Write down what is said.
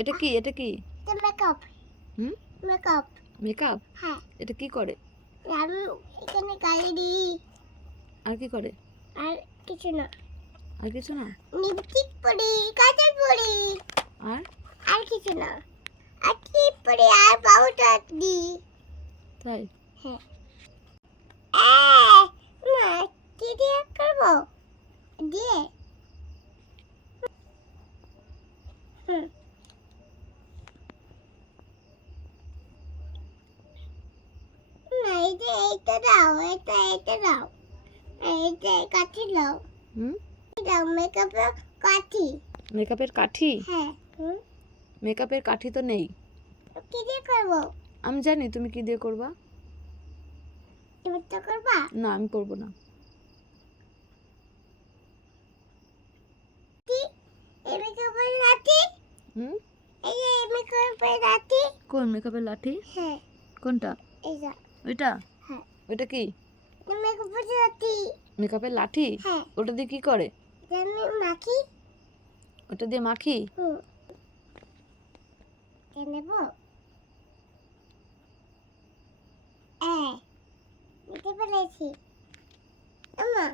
এটা কি এটা কি? এটা মেকআপ। হুম? মেকআপ। মেকআপ? হ্যাঁ। এটা কি করে? আমি এখানে কালি দিই। আর কি করে? আর কিছু না। আর কিছু না? লিপস্টিক পরি, কাজল পরি। আর? আর কিছু না। আর টিপ পরি আর পাউডার দিই। তাই? হ্যাঁ। মা কি দিয়ে করবো? দিয়ে। হুম। না এইটা দাও, এটা দাও। এইটা কাঠি দাও। হুম? দাও মেকআপের কাঠি। মেকআপের কাঠি? হ্যাঁ। হুম। মেকআপের কাঠি তো নেই। কি দিয়ে করবো? আমি জানি তুমি কি দিয়ে করবা। এবার তো করবা? না, আমি করব না। এই মেকআপের লাঠি। হুম? এই যে মেকআপের লাঠি। কোন মেকআপের লাঠি? হ্যাঁ। কোনটা? এইটা। ওইটা? হ্যাঁ। ওইটা কি? মেকআপের লাঠি। মেকআপের লাঠি? হ্যাঁ। ওটা দিয়ে কি করে? আমি মাখি। ওটা দিয়ে মাখি? হুম। নেব। নিতে পেরেছি। আমা